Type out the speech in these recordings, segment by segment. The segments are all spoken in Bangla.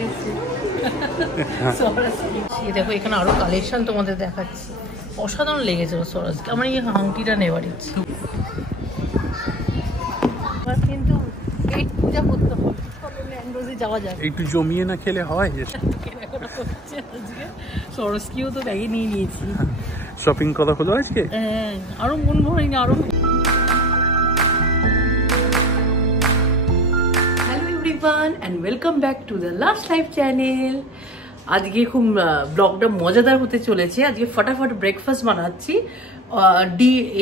গেছে। দেখো এখানে আরো কালেকশন তোমাদের দেখাচ্ছি, অসাধারণ লেগেছে সরাসরি। আমার এই হাংটিটা নেওয়ার ইচ্ছে, কিন্তু পেট পূজা করতে হবে। যাওয়া যায়, একটু জমিয়ে না খেলে হয়। সরস্কিও তো ব্যাগে নিয়ে নিয়েছি। শপিং করা হলো আজকে? হ্যাঁ, আরো মন ভরেনি আরো। Hello everyone and welcome back to the last life channel. আজকে খুব ব্লগটা মজাদার হতে চলেছে। আজকে ফটাফট ব্রেকফাস্ট বানাচ্ছি,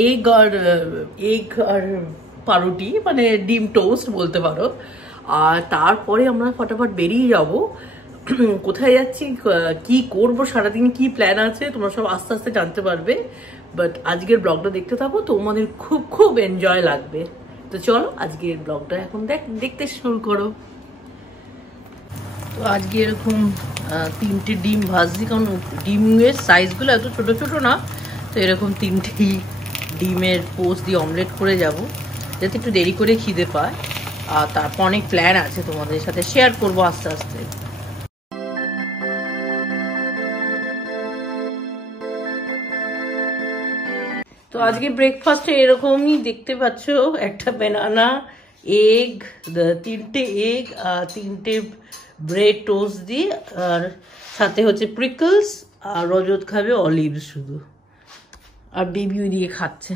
এগ আর পাউরুটি, মানে ডিম টোস্ট বলতে পারো। আর তারপরে আমরা ফটাফট বেরিয়ে যাব। কোথায় যাচ্ছি, কি করব, সারাদিন কি প্ল্যান আছে, তোমরা সব আস্তে আস্তে জানতে পারবে। বাট আজকের ব্লগটা দেখতে থাকো, তোমাদের খুব খুব এনজয় লাগবে। তো চলো আজকের ব্লগটা এখন দেখতে শুরু করো। তো আজকে এরকম 3টে ডিম ভাজছি, কারণ ডিমের সাইজগুলো এত ছোট ছোট না। তো এরকম 3টে ডিমের পোস্ট দিয়ে অমলেট করে যাব, যাতে একটু দেরি করে খিদে পায়। আর তারপর অনেক প্ল্যান আছে, তোমাদের সাথে শেয়ার করবো আস্তে আস্তে। তো আজকে ব্রেকফাস্টে এরকমই দেখতে পাচ্ছ, একটা ব্যানানা, এগ, 3টে এগ আর 3টে ব্রেড টোস্ট দিয়ে, আর সাথে হচ্ছে প্রিকলস, আর রজত খাবে অলিভ শুধু, আর বেবি দিয়ে খাচ্ছে।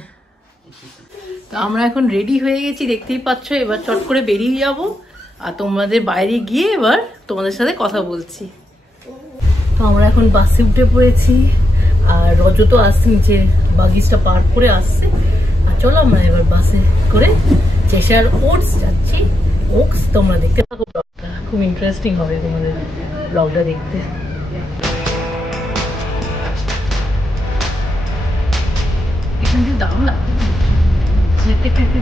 তো আমরা এখন রেডি হয়ে গেছি, দেখতেই পাচ্ছ। এবার চট করে বেরিয়ে যাব, আর তোমাদের বাইরে গিয়ে এবার তোমাদের সাথে কথা বলছি। তো আমরা এখন বাসে উঠে পড়েছি, আর রজত আসছে, নিচে বাগিজটা পার্ক করে আসছে। আর চলো আমরা এবার বাসে করে চেশার ওটস যাচ্ছি। ওটস তোমরা দেখতে থাকো, ব্লগটা খুব ইন্টারেস্টিং হবে তোমাদের ব্লগটা দেখতে। এখান থেকে দাম লাগবে যেতে খেতে।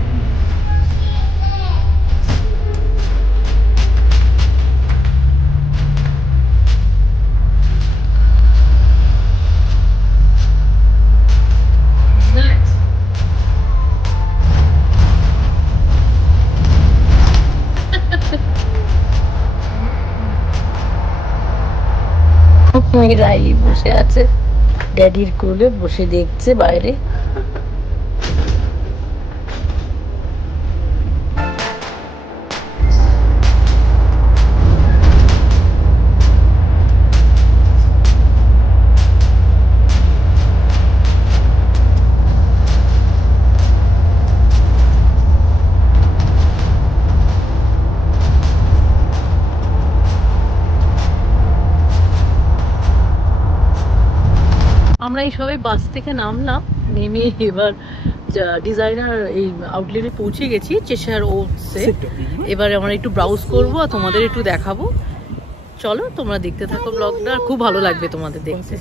রাইলি বসে আছে, ড্যাডির কোলে বসে দেখছে বাইরে। আমরা এই সবাই বাস থেকে নামলাম, নেমে এবার ডিজাইনার এই আউটলেটে পৌঁছে গেছি, চেশার ওটসে। এবার আমরা একটু ব্রাউজ করবো আর তোমাদের একটু দেখাবো। চলো তোমরা দেখতে থাকো ব্লগটা, খুব ভালো লাগবে তোমাদের দেখতে।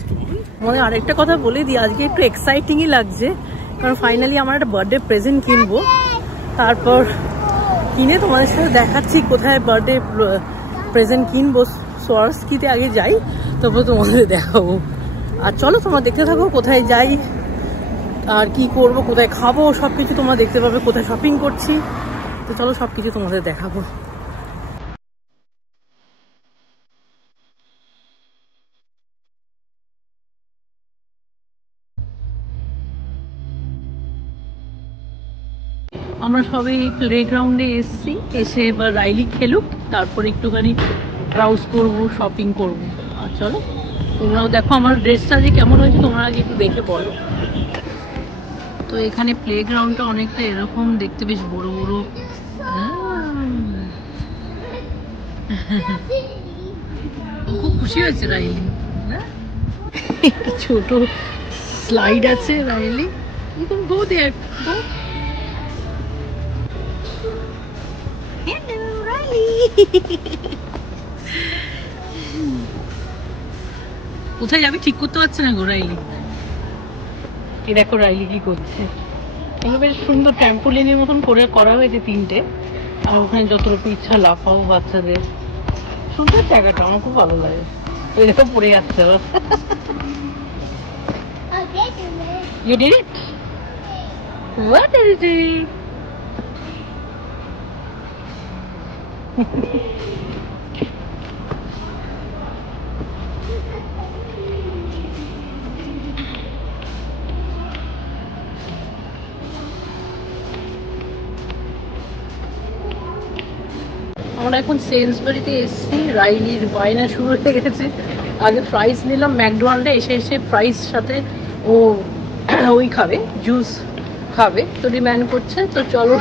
আমাদের আরেকটা কথা বলে দিই, আজকে একটু এক্সাইটিংই লাগছে, কারণ ফাইনালি আমার একটা বার্থডে প্রেজেন্ট কিনবো। তারপর কিনে তোমাদের সাথে দেখাচ্ছি কোথায় বার্থডে প্রেজেন্ট কিনবো। সোয়ারস্কিতে আগে যাই, তারপর তোমাদের দেখাবো। আর চলো তোমরা দেখতে থাকো, কোথায় যাই আর কি করব, কোথায় খাবো, সবকিছু তোমরা দেখতে পাবে, কোথায় শপিং করছি। তো চলো সবকিছু তোমাদের দেখাবো। আমরা সবাই প্লেগ্রাউন্ডে এসেছি, এসে এবার রাইলি খেলুক, তারপরে একটুখানি ব্রাউজ করবো, শপিং করবো। আর চলো তোমরাও দেখো আমার ড্রেসটা যে কেমন হয়েছে, তোমরা আগে একটু দেখে বলো। তো এখানে প্লেগ্রাউন্ডটা অনেকটা এরকম দেখতে, বেশ বড় বড়। খুব খুশি হয়েছে রাইলি, একটা ছোট স্লাইড আছে রাইলি। গো দেয়ার, গো। কোথায় যাবে ঠিক করতে পারছে না গো রাইলি। এই দেখো রাইলি কি করছে, এগুলো বেশ সুন্দর ট্র্যাম্পোলিনের মতন করে করা হয়েছে 3টে। আর ওখানে যত রকম ইচ্ছা লাফাও বাচ্চাদের, সুন্দর জায়গাটা, আমার খুব ভালো লাগে। এই দেখো পড়ে যাচ্ছে আবার। You did it? What did you do? এখন সেন্সবারিতে এসেছি, রাইলির বায়না শুরু হয়ে গেছে। আগে ফ্রাইস নিলাম ম্যাকডোনাল্ডে, এসে ফ্রাইস সাথে ও ওই খাবে, জুস খাবে, তো ডিম্যান্ড করছে। তো চলো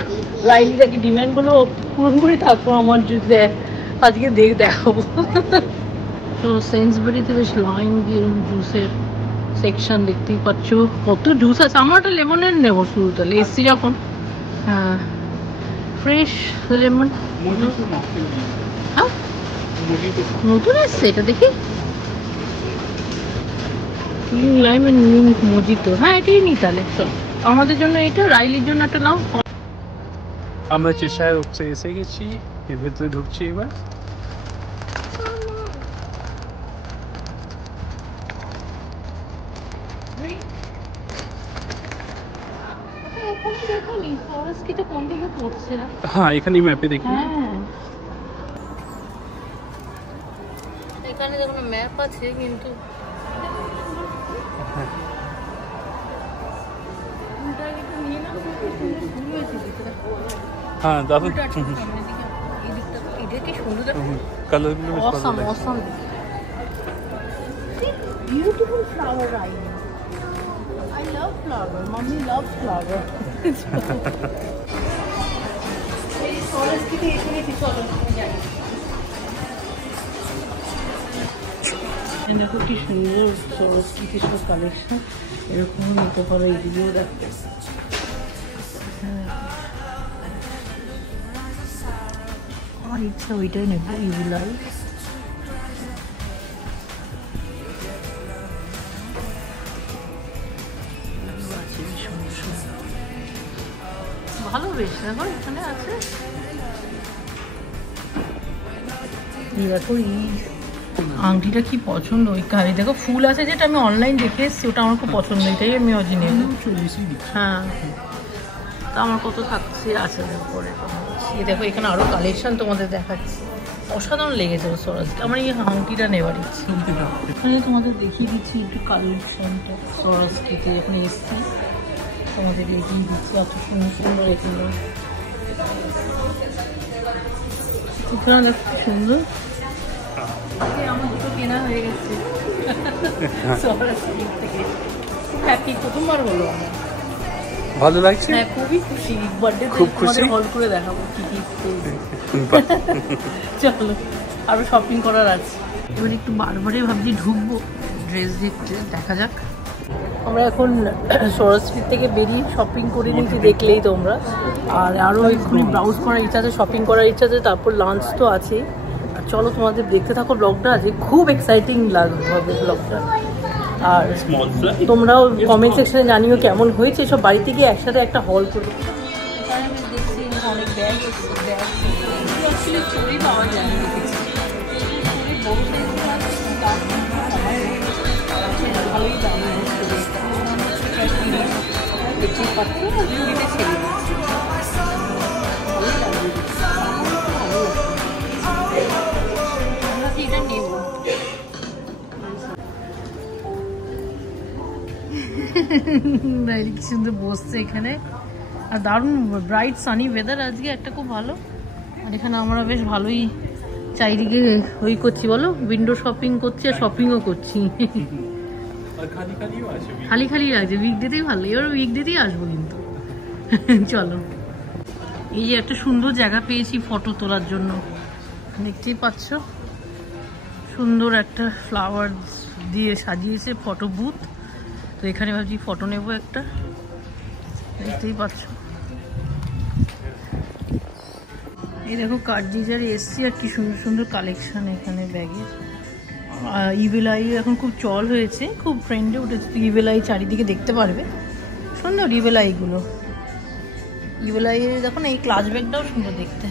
রাইলিটাকে ডিম্যান্ডগুলো পূরণ করে তারপর আমার জুস আজকে দেখাবো। তো সেন্সবারিতে বেশ লাইন দিয়ে জুসের সেকশন দেখতেই পাচ্ছ, কত জুস আছে। আমার একটা লেমনের নেবো শুরুতে, এসছি যখন। হ্যাঁ, ফ্রেশ লেমন। হ্যাঁ, নতুন এসছে এটা দেখি, লাইমেন মিন্ট মজিতো। হ্যাঁ, এটাই নি তাহলে। চল, আমাদের জন্য এটা, রাইলির জন্য একটা নাও। আমরা চেষ্টায় এসে গেছি, এর ভেতরে ঢুকছি এবার। হ্যাঁ, এখানে ম্যাপে দেখি। এখানে দেখুন ম্যাপ আছে, কিন্তু হ্যাঁ দাদা, এটা কি সুন্দর, কালারগুলো বেশ ভালো awesome, লাগছে। awesome. Beautiful flower, I love flower. Mommy loves flower. দেখো কি সুন্দর সরস্বতী সব কালেকশন, এরকম নিতে পারো। এইদিকেও দেখো, আমার ইচ্ছা ওইটাই নেবো, ইউলাই। ভালো বেশ, দেখো এখানে আছে। দেখো এই আংটিটা কি পছন্দ, ওই কারি দেখো ফুল আছে, যেটা আমি অনলাইন দেখে এসেছি, ওটা আমার খুব পছন্দ, এটাই আমি অরিজিনাল। হ্যাঁ, তা আমার কত থাকছে আছে পরে। দেখো এখানে আরো কালেকশন তোমাদের দেখাচ্ছি, অসাধারণ লেগেছে সরস্বতী। আমার এই আংটিটা নেওয়ার ইচ্ছে। এখানে তোমাদের দেখিয়ে দিচ্ছি একটু কালেকশনটা সরস্বতীতে। এখন এসছি, তোমাদের এগিয়ে দিচ্ছি, এত সুন্দর সুন্দর এখানে। এখানে খুব সুন্দর, আমার দুটো কেনা হয়ে গেছে সরস্বতী থেকে। খুব হ্যাপি, প্রথমবার হলো আমার, ভালো লাগছে। হ্যাঁ, খুবই খুশি। বার্থডে খুব খুশি, হল করে দেখাবো কি কি। চলো, আরো শপিং করার আছে। এবার একটু বারবারই ভাবছি ঢুকবো ড্রেস দেখতে, দেখা যাক। আমরা এখন সরস্বতী থেকে বেরিয়ে শপিং করে নিয়েছি, দেখলেই তোমরা। আর আরও এক্ষুনি ব্রাউজ করার ইচ্ছা আছে, শপিং করার ইচ্ছা আছে, তারপর লাঞ্চ তো আছেই। আর চলো তোমাদের দেখতে থাকো ব্লগটা, আজকে খুব এক্সাইটিং লাগবে ব্লগটা। আর তোমরাও কমেন্ট সেকশনে জানিও কেমন হয়েছে। সব বাড়িতে গিয়ে একসাথে একটা হল করবো। এখানে আমি দেখছি অনেক ব্যাগ অ্যাকচুয়ালি চুরি পাওয়া যায়, দেখেছি ভালোই দাম দেখতেই পাচ্ছ, চুরিটা ছেড়ে দিচ্ছি, ভালোই লাগবে। আমরা কি এটা নেব? কি সুন্দর বসছে এখানে, আর দারুণ ব্রাইট সানি ওয়েদার আজকে, একটা খুব ভালো। আর এখানে আমরা বেশ ভালোই চারিদিকে ওই করছি, বলো উইন্ডো শপিং করছি আর শপিংও করছি। খালি খালি লাগছে, উইকডেতেই ভালো, এবার উইকডেতেই আসবো কিন্তু। চলো, এই যে একটা সুন্দর জায়গা পেয়েছি ফটো তোলার জন্য, দেখতেই পাচ্ছ, সুন্দর একটা ফ্লাওয়ার দিয়ে সাজিয়েছে ফটো বুথ। তো এখানে ভাবছি ফটো নেবো একটা, দেখতেই পাচ্ছ। এই দেখো কার্ডিজারে এসছি, আর কি সুন্দর সুন্দর কালেকশন এখানে ব্যাগের। ইভেলাই এখন খুব চল হয়েছে, খুব ট্রেন্ডে উঠেছে। ইভেলাই চারিদিকে দেখতে পারবে, সুন্দর ইভেলাইগুলো। ইভেলাই দেখো না, এই ক্লাচ ব্যাগটাও সুন্দর দেখতে,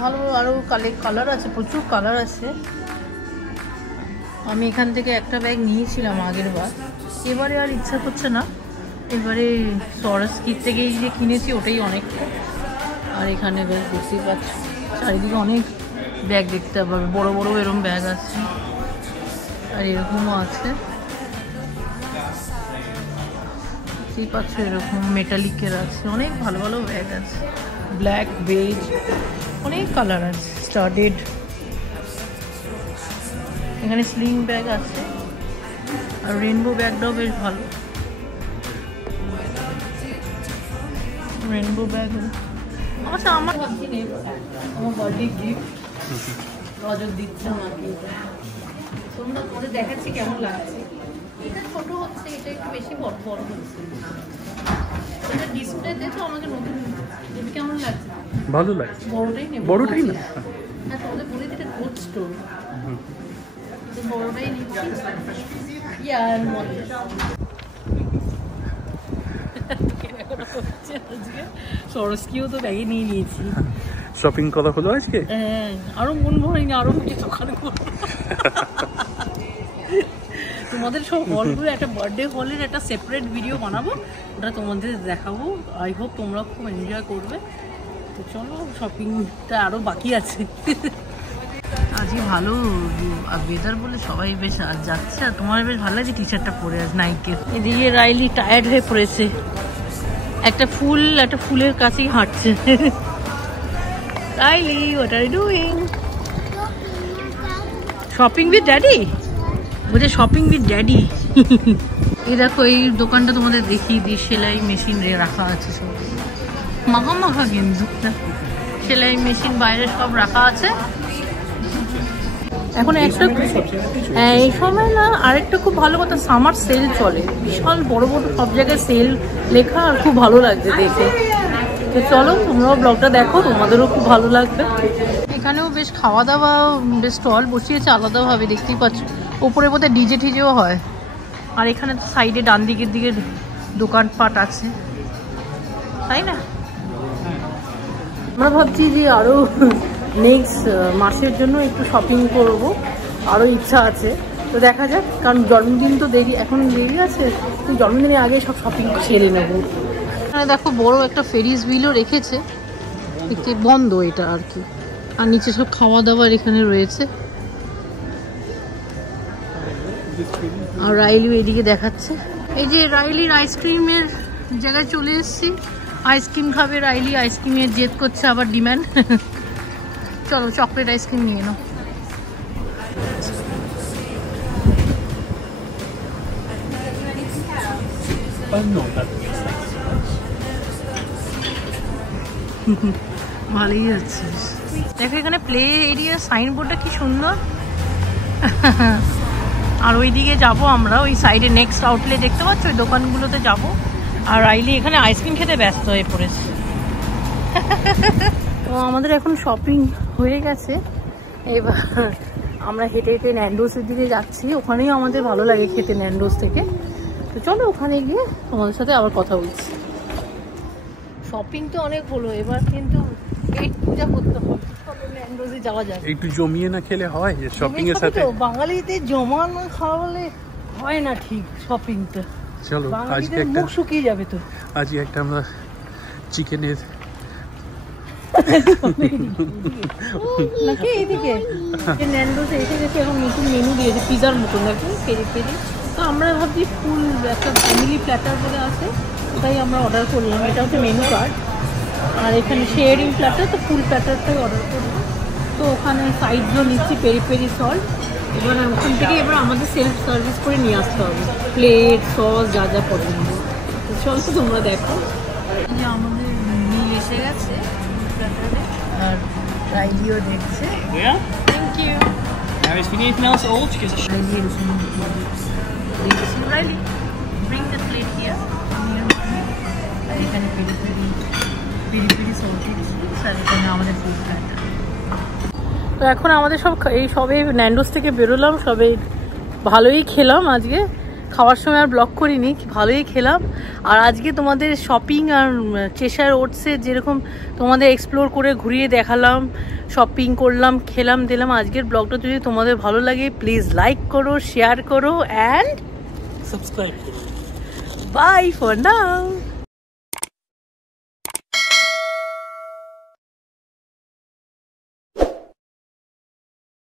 ভালো। আরও কালার আছে, প্রচুর কালার আছে। আমি এখান থেকে একটা ব্যাগ নিয়েছিলাম আগের বার, এবারে আর ইচ্ছা করছে না। এবারে সরস্বতী থেকে যে কিনেছি ওটাই অনেকটা। আর এখানে ব্যাগ দেখতেই পাচ্ছি, চারিদিকে অনেক ব্যাগ দেখতে পাবে, বড় বড় এরকম ব্যাগ আছে, আর এরকমও আছে, দেখতেই পাচ্ছ। এরকম মেটালিকের আছে, অনেক ভালো ভালো ব্যাগ আছে, ব্ল্যাক, বেজ, অনেক কালার আছে, স্টাডেড। এখানে স্লিং ব্যাগ আছে, আর রেনবো ব্যাগটাও বেশ ভালো। রেনবো ব্যাগ আচ্ছা, আমার ভাবছি নেব, আমার বার্থডে গিফট রজত দিচ্ছে আমাকে। তোমরা পরে দেখাচ্ছি কেমন লাগছে। এটা ছোট হচ্ছে, এটা একটু বেশি বড় বড় হচ্ছে। এটা ডিসপ্লে দেখো আমাকে নতুন, এটা কেমন লাগছে? ভালো লাগছে। বড়টাই নেব, বড়টাই না? হ্যাঁ, তোমাদের বলে দিতে কোড স্টোর, তো বড়টাই নিচ্ছি। ইয়ার মনে সরস্কিও তো ব্যাগে নিয়ে নিয়েছি। শপিং করা হলো আজকে? হ্যাঁ, আরো মন ভরেনি, আরো কিছু দোকানে তোমাদের সব হলগুলো একটা বার্থডে হলের একটা সেপারেট ভিডিও বানাবো, ওটা তোমাদের দেখাবো। আই হোপ তোমরা খুব এনজয় করবে। তো চলো, শপিংটা আরো বাকি আছে। আজকে ভালো ওয়েদার বলে সবাই বেশ আজ যাচ্ছে। আর তোমার বেশ ভালো লাগছে টি শার্টটা পরে আজ নাইকের। এদিকে রাইলি টায়ার্ড হয়ে পড়েছে, একটা ফুলের কাছেই হাঁটছে। Riley, what are you doing? Shopping with daddy? বলছে শপিং উইথ ড্যাডি। এই দেখো, এই দোকানটা তোমাদের দেখিয়ে দিই। সেলাই মেশিন রাখা আছে সব, মাখা মাখা, কিন্তু সেলাই মেশিন বাইরে সব রাখা আছে। এখন একটা এই সময় না, আরেকটা খুব ভালো কথা, সামার সেল চলে, বিশাল বড় বড় সব জায়গায় সেল লেখা, আর খুব ভালো লাগছে দেখে। তো চলো, তোমরাও ব্লগটা দেখো, তোমাদেরও খুব ভালো লাগবে। এখানেও বেশ খাওয়া দাওয়া, বেশ স্টল বসিয়েছে আলাদাভাবে, দেখতেই পাচ্ছ। ওপরে বোধহয় ডিজে টিজেও হয়। আর এখানে তো সাইডে ডান দিকের দিকে দোকানপাট আছে, তাই না? আমরা ভাবছি যে আরও নেক্সট মাসের জন্য একটু শপিং করব, আরও ইচ্ছা আছে। তো দেখা যাক, কারণ জন্মদিন তো দেরি, এখন দেরি আছে, তো জন্মদিনের আগে সব শপিং সেরে নেবো। এখানে দেখো বড় একটা ফেরিস হুইলও রেখেছে, একটু বন্ধ এটা আর কি। আর নিচে সব খাওয়া দাওয়ার এখানে রয়েছে। আর রাইলি এদিকে দেখাচ্ছে। এই যে রাইলির আইসক্রিমের জায়গায় চলে এসেছি, আইসক্রিম খাবে রাইলি, আইসক্রিমের জেদ করছে আবার ডিমান্ড। চলো, চকলেট আইসক্রিম নিয়ে নাও। ভালোই হচ্ছে। দেখো এখানে প্লে এরিয়া সাইনবোর্ডটা কি সুন্দর। আর ওইদিকে যাবো আমরা, ওই সাইডে নেক্সট আউটলেট দেখতে পাচ্ছ, ওই দোকানগুলোতে যাবো। আর রাইলি এখানে আইসক্রিম খেতে ব্যস্ত হয়ে পড়েছে। তো আমাদের এখন শপিং হয়ে গেছে, এবার আমরা হেঁটে হেঁটে ন্যান্ডোসের দিকে যাচ্ছি। ওখানেই আমাদের ভালো লাগে খেতে ন্যান্ডোস থেকে। তো চলো, ওখানে গিয়ে তোমাদের সাথে আবার কথা বলছি। শপিং তো অনেক হলো, এবার কিন্তু পেট পূজা করতে হবে। ন্যান্ডোসে যাওয়া যায়, একটু জমিয়ে না খেলে হয় শপিং এর সাথে? বাঙালিদের জমানো খাওয়ালে হয় না ঠিক শপিংটা। চলো, আজকে একটা মুখ শুকিয়ে যাবে। তো আজকে একটা আমরা চিকেনের নাকি এইদিকে ন্যান্ডোসে এসে গেছে, এখন নতুন মেনু দিয়েছে পিজার মতন নাকি, পেরি পেরি। তো আমরা ভাবছি ফুল একটা ফ্যামিলি প্ল্যাটার বলে আছে, ওটাই আমরা অর্ডার করলাম। এটা হচ্ছে মেনু কার্ড। আর এখানে শেয়ারিং প্ল্যাটার, তো ফুল প্ল্যাটারটাই অর্ডার করবো। তো ওখানে সাইডগুলো নিচ্ছি পেরি পেরি সল্ট। এবার ওখান থেকে এবার আমাদের সেলফ সার্ভিস করে নিয়ে আসতে হবে, প্লেট সস যা যা পছন্দ। তো চল, তো তোমরা দেখো। এই যে আমাদের মিল এসে গেছে প্ল্যাটারে, আর রাইলিও দেখছে। Thank you. Nou, is anything else old? Riley এরকম দেখছি। Riley, bring the plate here. আর এখানে পেরি পেরি সল্ট দিচ্ছি, আর এখানে আমাদের ফুড প্ল্যাটার। তো এখন আমাদের সবে ন্যান্ডোস থেকে বেরোলাম, সবে ভালোই খেলাম। আজকে খাওয়ার সময় আর ব্লগ করিনি, ভালোই খেলাম। আর আজকে তোমাদের শপিং আর চেশায়ার ওটসে যেরকম তোমাদের এক্সপ্লোর করে ঘুরিয়ে দেখালাম, শপিং করলাম, খেলাম দিলাম। আজকের ব্লগটা যদি তোমাদের ভালো লাগে, প্লিজ লাইক করো, শেয়ার করো, অ্যান্ড সাবস্ক্রাইব করো। Bye for now.